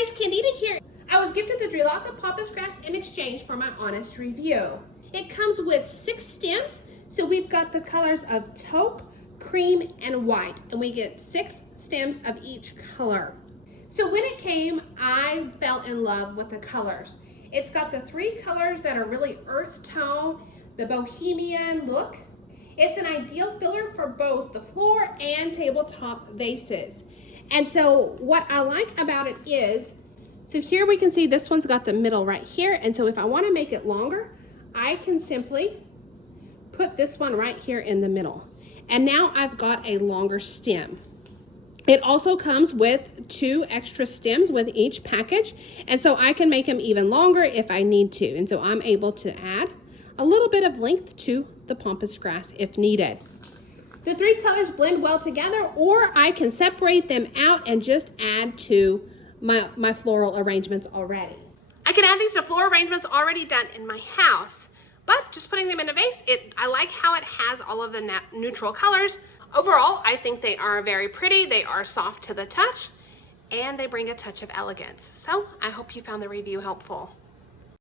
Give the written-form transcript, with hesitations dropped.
guys, Candida here. I was gifted the Drilaca Pampas Grass in exchange for my honest review. It comes with 6 stems, so we've got the colors of taupe, cream, and white, and we get 6 stems of each color. So when it came, I fell in love with the colors. It's got the 3 colors that are really earth tone, the bohemian look. It's an ideal filler for both the floor and tabletop vases. And so what I like about it is, so here we can see this one's got the middle right here. And so if I want to make it longer, I can simply put this one right here in the middle. And now I've got a longer stem. It also comes with 2 extra stems with each package. And so I can make them even longer if I need to. And so I'm able to add a little bit of length to the pampas grass if needed. The 3 colors blend well together, or I can separate them out and just add to my floral arrangements already. I can add these to floral arrangements already done in my house, but just putting them in a vase, I like how it has all of the neutral colors. Overall, I think they are very pretty. They are soft to the touch, and they bring a touch of elegance. So I hope you found the review helpful.